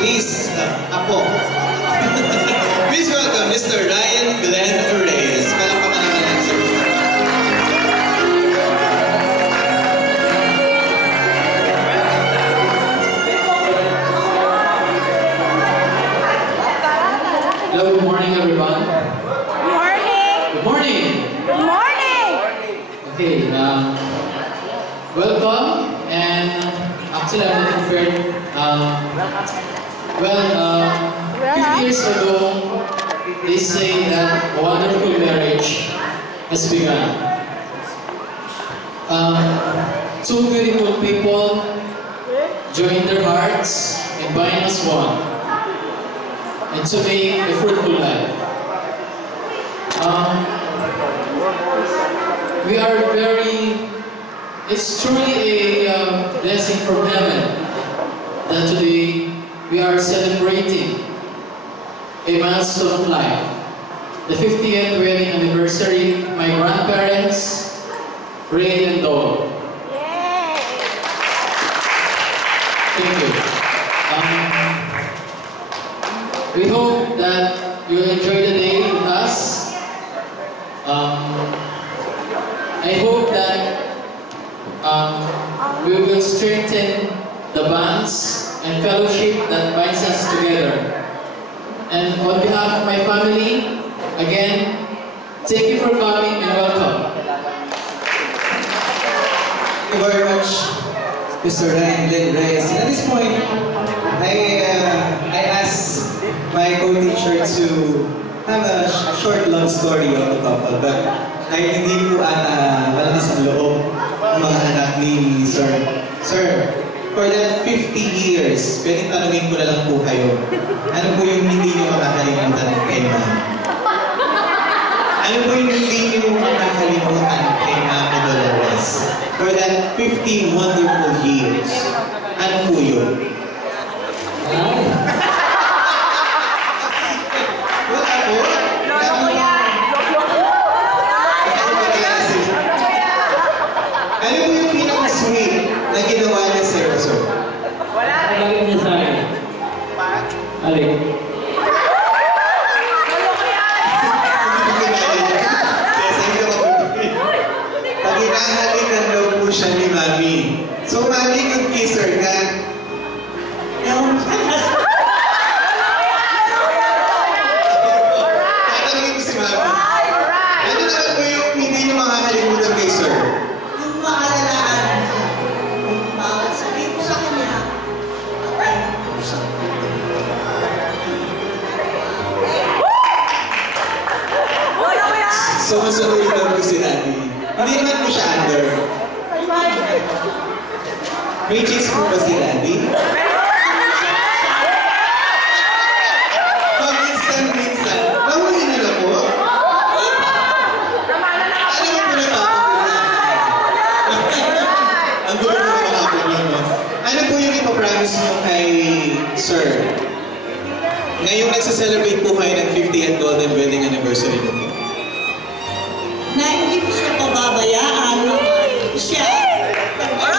Please, Apo. Please welcome Mr. Ryan Glenn Reyes. Palakpakan naman ang sir. Hello, good morning everyone. Good morning. Good morning. Good morning. Okay, welcome. And actually I'm not prepared. 50 years ago, they say that a wonderful marriage has begun. Two beautiful people joined their hearts and bind as one, and to make a fruitful life. We are it's truly a blessing from heaven that today we are celebrating a milestone of life, the 50th wedding anniversary of my grandparents, Rain and Dole. Thank you. We hope that you'll enjoy the day with us. I hope that we will strengthen the bonds and fellowship that binds us together. And on behalf of my family, again, thank you for coming and welcome. Thank you very much, Mr. Ryan Glenn Reyes. At this point, I asked my co-teacher to have a short love story of the couple, but dahil hindi po malakas ang loob ang mga anak ni Sir. Sir, for that 50 years, pwedeng tanungin ko na lang po kayo, ano po yung hindi nyo makakalimutan kay Ma'am? Ano po yung hindi nyo makakalimutan kay Ma'am Dolores? For that 50 wonderful years, ano po yun? Wala po? Ano po yung pinaka-sweet na ginawa niya sa iyo, sir? Alagin niya sa akin. Alin? Pag hinahalikan daw po siya ni Mami. So, Mami, good kisser ka. Tatanungin ko si Mami. Ano naman po yung hindi niyo makakalimutan kay Sir? Yung maalalaan siya, yung bawat sabihin ko sa kanya, ay, usap ko. So, masunurin daw po si Daddy. Hindi naman po siya under. May chicks po ba si Daddy? Minsan. Nahuli na lang po. Ano mo po natatakot? Ang gulo po na problema. Ano po yung ipapromise mo kay Sir? Ngayong nagsa-celebrate po kayo ng 50th Golden Wedding Anniversary mo. Na hindi ko siya pababayaan. Siya. Wala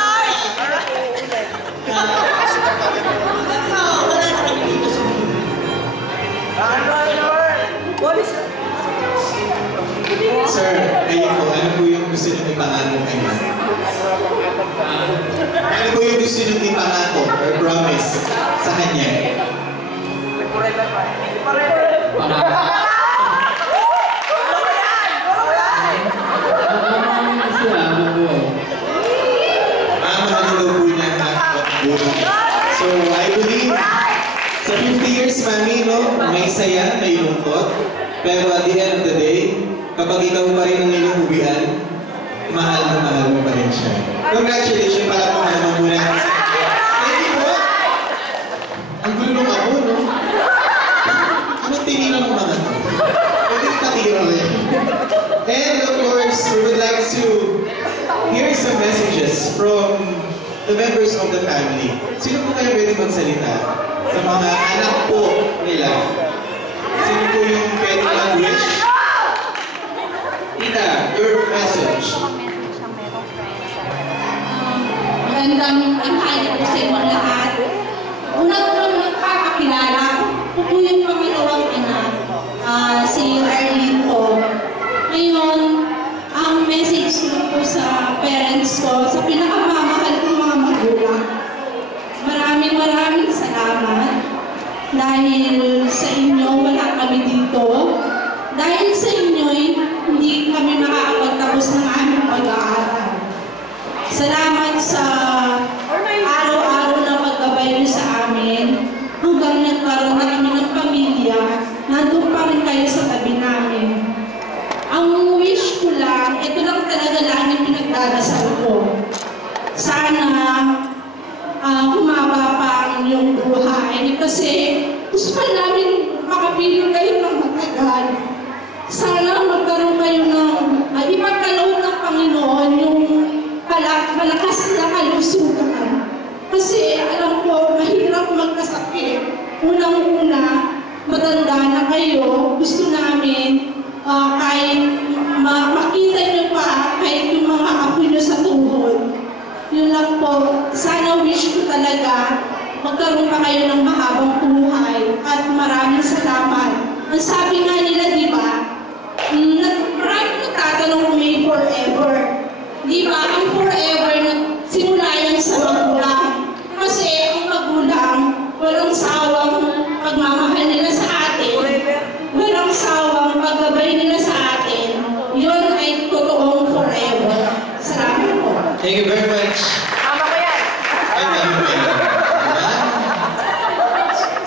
na kami dito sa mundo. Sir, ayun po, ano po yung gusto nyo ipangako kay Ma'am? Ano po yung gusto nyo ipangako or promise sa kanya? Mamahalin daw po niya ang buhay. So, I believe sa 50 years, Mami, no, may saya, may lungkot. Pero at the end of the day, kapag ikaw pa rin ang inuubian, mahal mo pa rin siya. Congratulations, para po naman muna. Thank you po. Ang gulo nung ako, no? Anong tinilang mo naman? Pwede patira rin. And of course, we would like to hear some messages from the members of the family. Sino po kayo pwede magsalita sa mga anak po nila? Sino po yung pwede mag-wish? Tita, your message. Magandang tanghali po sa inyong lahat. Una-una, salamat. Dahil sa inyo, wala kami dito. Dahil sa inyo, hindi kami makakapagtapos ng aming pag-aaral. Salamat sa araw-araw na paggabay niyo sa amin. Hanggang nagkaroon na kami ng pamilya, nandun pa rin kayo sa tabi namin. Ang wish ko lang, ito lang talaga lagi pinagdadasal ko. Sana humaba pa ang inyong buhay kasi gusto pa namin makapiling kayo ng matagal. Sana magkaroon kayo ng ipagkaloob ng Panginoon yung malakas na kalusugan. Kasi alam ko, mahirap magkasakit. Unang-una, matanda na kayo, gusto namin kahit makita nyo pa kahit yung mga apo nyo sa tuhod. Yun lang po, sana wish ko talaga magkaroon pa kayo ng mahabang buhay at maraming salamat. Ang sabi nga nila, di ba, maraming nagtatanong kung may forever. Di ba, ang forever simula yan sa magulang. Kasi ang magulang, walang sawang pagmamahal nila sa atin, walang sawang paggabay nila sa atin. Yun ay totoong forever. Salamat po. Thank you very much. Mama ko yan. Ay, mama ko yan. Diba?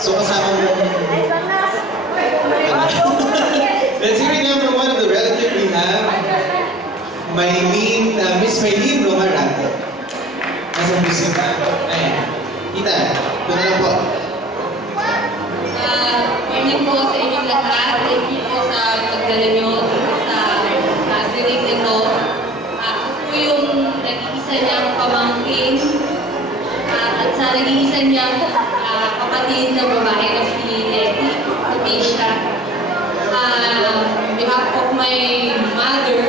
So, kasama mo. Let's hear it now from one of the relatives we have. Miss Maylene Romarate. Nasa music ka. Ayan. Kita, doon na lang po. Morning po sa inyong lahat. Thank you po sa pagdala nyo sa dinig nito. Ako po yung nag-iisa niyang pamangkin at sa nag-iisa niyang kapatid na babae na si Letty, Patricia. On behalf of my mother,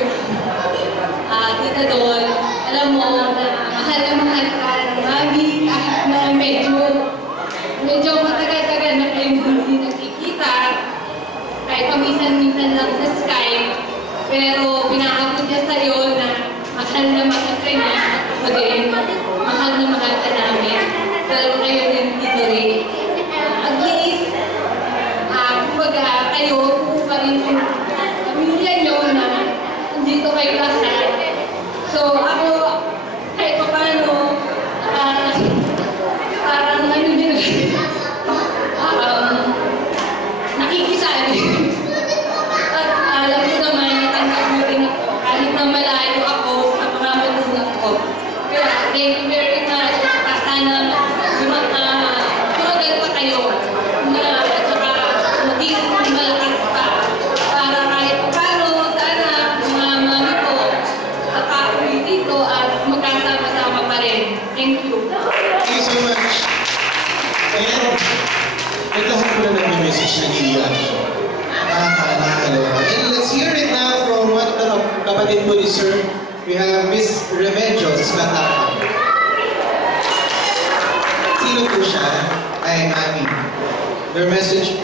tita doon, alam mo na mahal ka ng mami kahit na medyo matagal-tagal na kayong hindi nakikita, kahit paminsan-minsan lang sa Skype, pero pinakabot niya sa'yo na mahal na mahal ka niya at ako din, mahal na mahal ka namin. Dahil kayo din dito rin. At least, kumbaga kayo, pa rin yung pamilya nyo na nandito kayo lahat. So ako, kahit pa paano, parang ano din, nakikisali. At alam ko naman, natanggap mo rin ako, kahit na malayo ako sa mga magulang ko. Kaya, thank you very much. Sana tumagal pa kayo na at saka maging malakas pa para kahit paano, sana mga mami ko nakauwi dito at magkasama-sama pa rin. Thank you. Thank you so much. Ayan. At lahat ko na nag-message na niya. Nakakaloka. And let's hear it now from one of the kapatid po ni Sir. We have Miss Remedios Batapa. Sino po siya? Ay, Mami. Their message.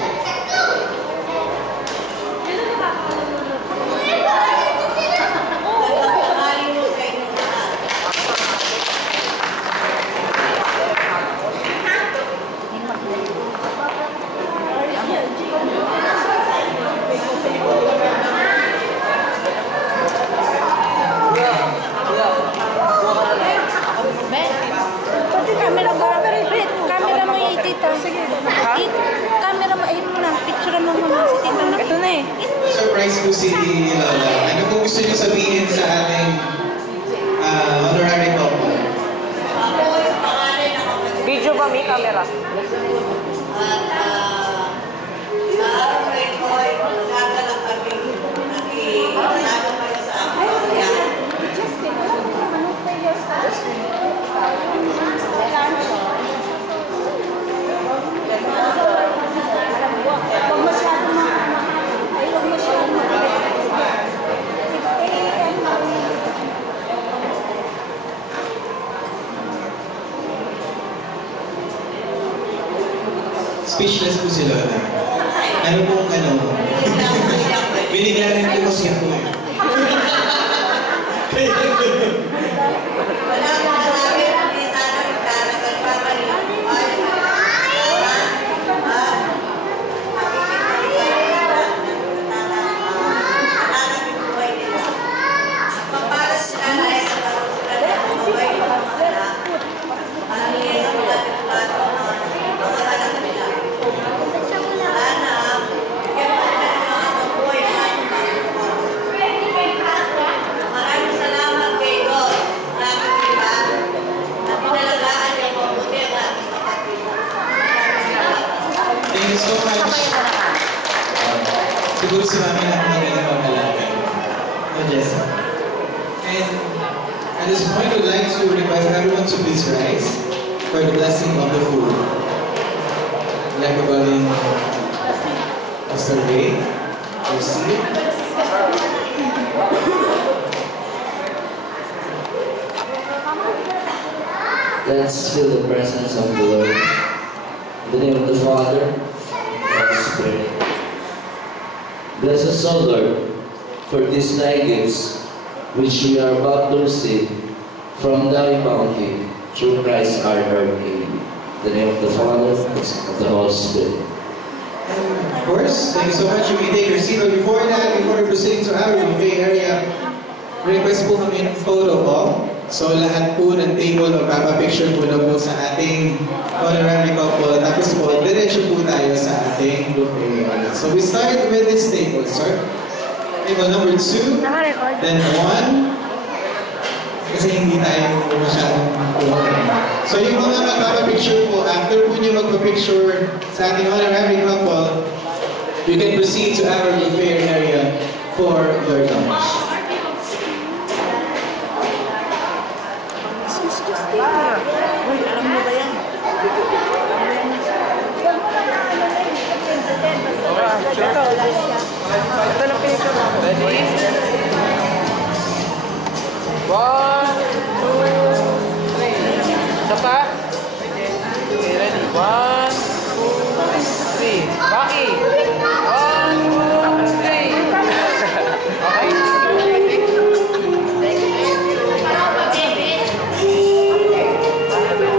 Pati camera mo. Camera mo yung tita. Sige. Camera mo. Ayun mo na. Picture mo muna si tita. Ito na eh. Surprise po si Lola. Ano po gusto niyo sabihin sa ating honorary couple? Video ba may camera? Speechless po si Lola. Ano pong binigyan rin po kasi ako eh. you so much. Siguro si Mami na magaling mag-alaga. No, Jessa. And at this point, we'd like to request everyone to please rise for the blessing of the food. I'd like to call in Mr. Ray. Proceed. Let's feel the presence of the Lord. In the name of the Father, and of the Spirit. Bless us, O Lord, for these thy gifts, which we are about to receive from thy bounty, through Christ our Lord. In the name of the Father, and of the Holy Spirit. Of course, thank you so much. You may take your seat. But before that, before we proceed to our buffet area, request po kami ng photo call. So lahat po ng table magpapapicture po na po sa ating honorary couple. Tapos po, diretso po tayo sa ating buffet area. So we start with this table, sir. Table number 2, then 1. Kasi hindi tayo masyadong so yung mga magpapapicture po, after po nyo magpapicture sa ating honorary couple, you can proceed to our buffet area for your lunch. Alam mo ba yan? Ito lang picture mo. Ready? 1, 2, 3. Isa pa? Okay, ready? 1, 2, 3. Baki! 1, 2, 3. Okay.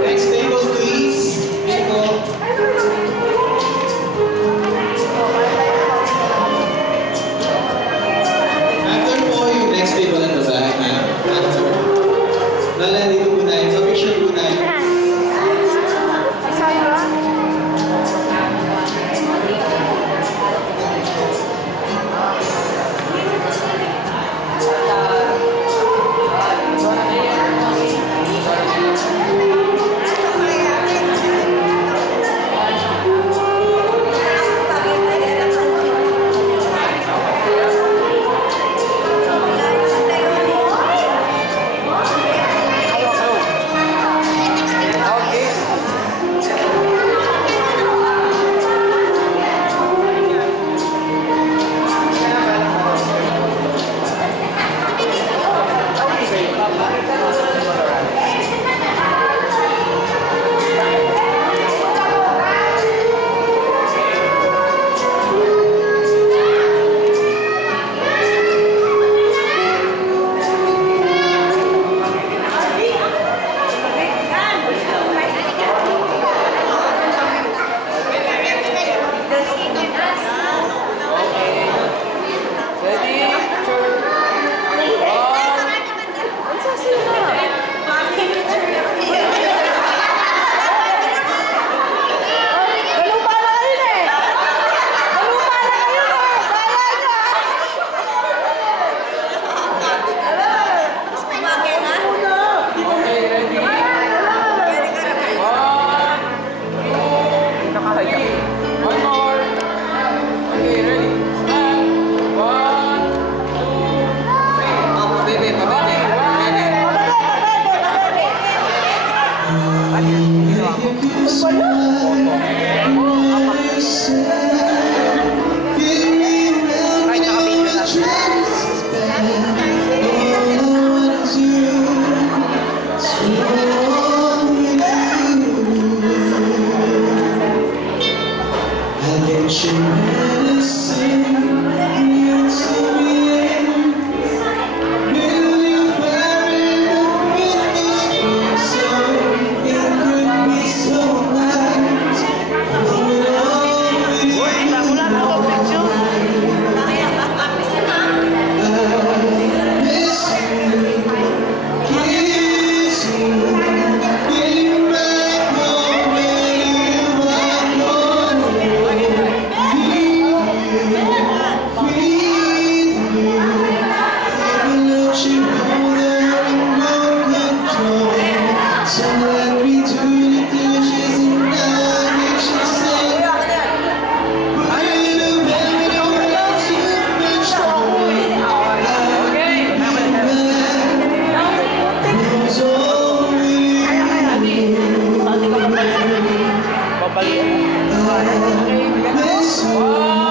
Next table, please. People. After po yung next table at the back, ma'am. After. Lala, dito po tayo. Pa-picture po tayo. with someone